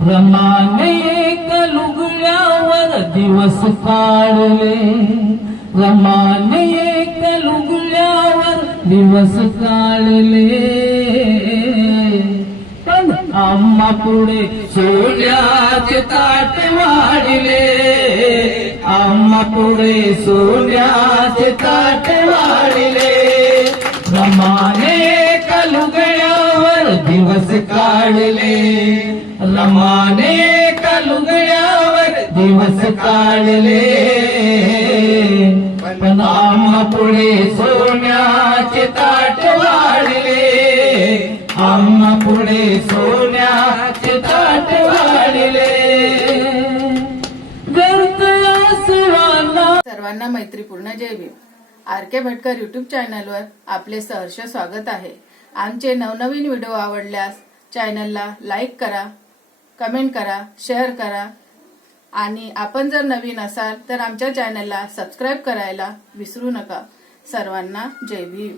रमाने एक दिवस काढले. रमाने एक दिवस काढले. पण आम्हा पुढे सोन्याचे ताट वाढले. आम्हा पुढे सोन्याचे ताट वाढले. रमाने कलुगड्यावर दिवस काढले. रमाने कलुगड्यावर दिवस काढले. पण आम्हा पुढे सोन्याचे ताट वाढले. आम्हा पुढे सोन्याचे ताट वाढले. सर्वांना मैत्रीपूर्ण जय Bhim. R K Bhatkar YouTube चॅनलवर आपले सहर्ष स्वागत आहे. आमचे नवनवीन व्हिडिओ आवडल्यास चॅनलला लाईक करा कमेंट करा शेअर करा. आणि आपण जर नवीन असाल तर आमच्या चॅनलला सबस्क्राईब करायला विसरू नका. सर्वांना जय भीम.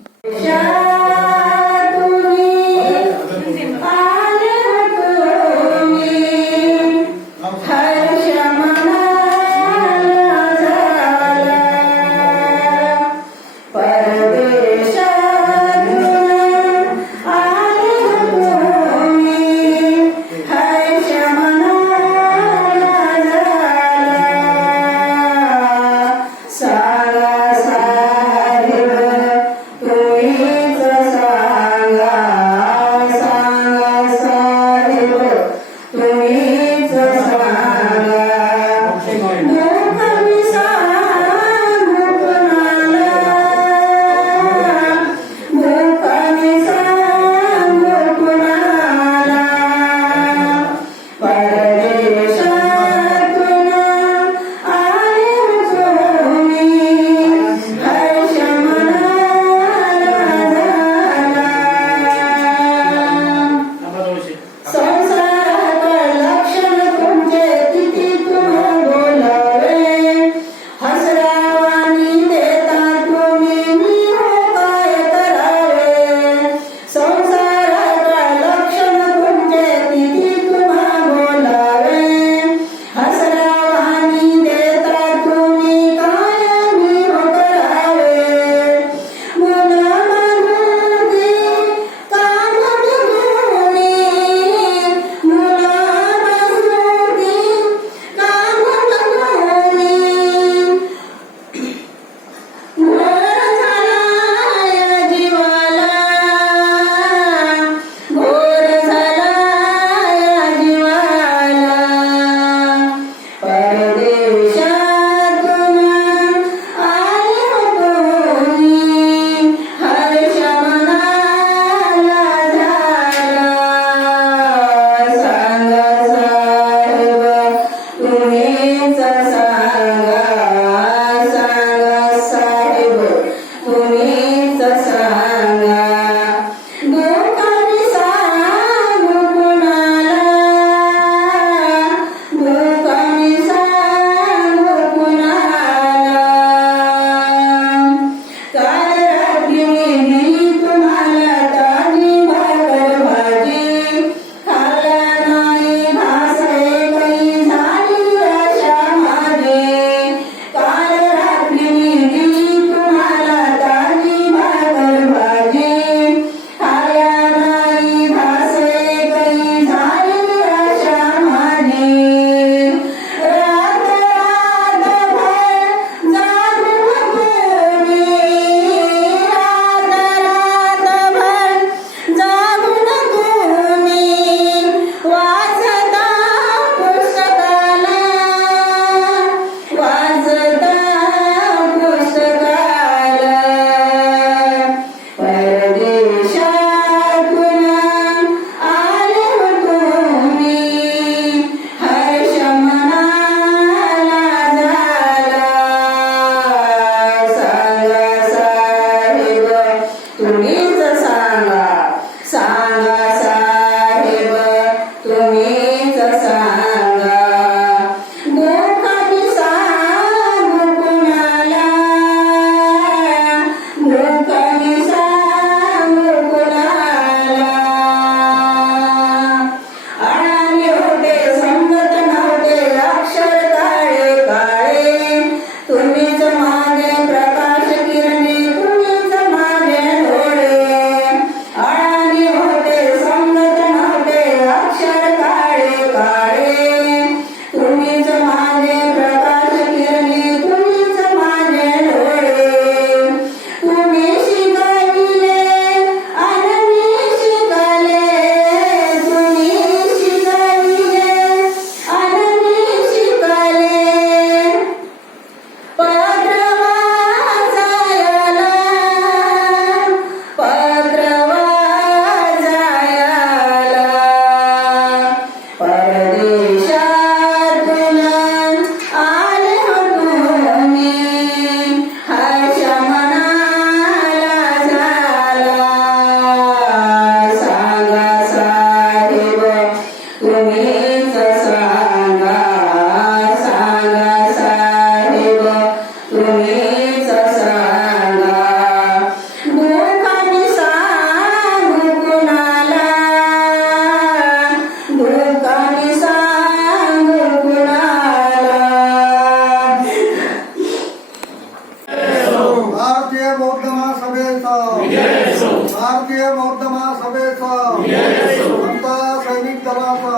महासभेचा समता सैनिक दलाचा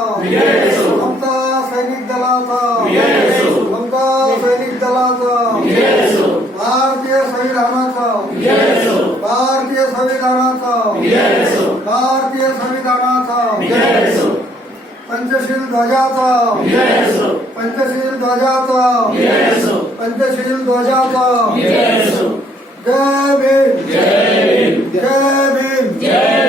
समता सैनिक दलाचा समता सैनिक दलाचा भारतीय संविधानाचा भारतीय संविधानाचा भारतीय संविधानाचा पंचशील ध्वजाचा पंचशील ध्वजाचा पंचशील ध्वजाचा जय भीम जय भीम जय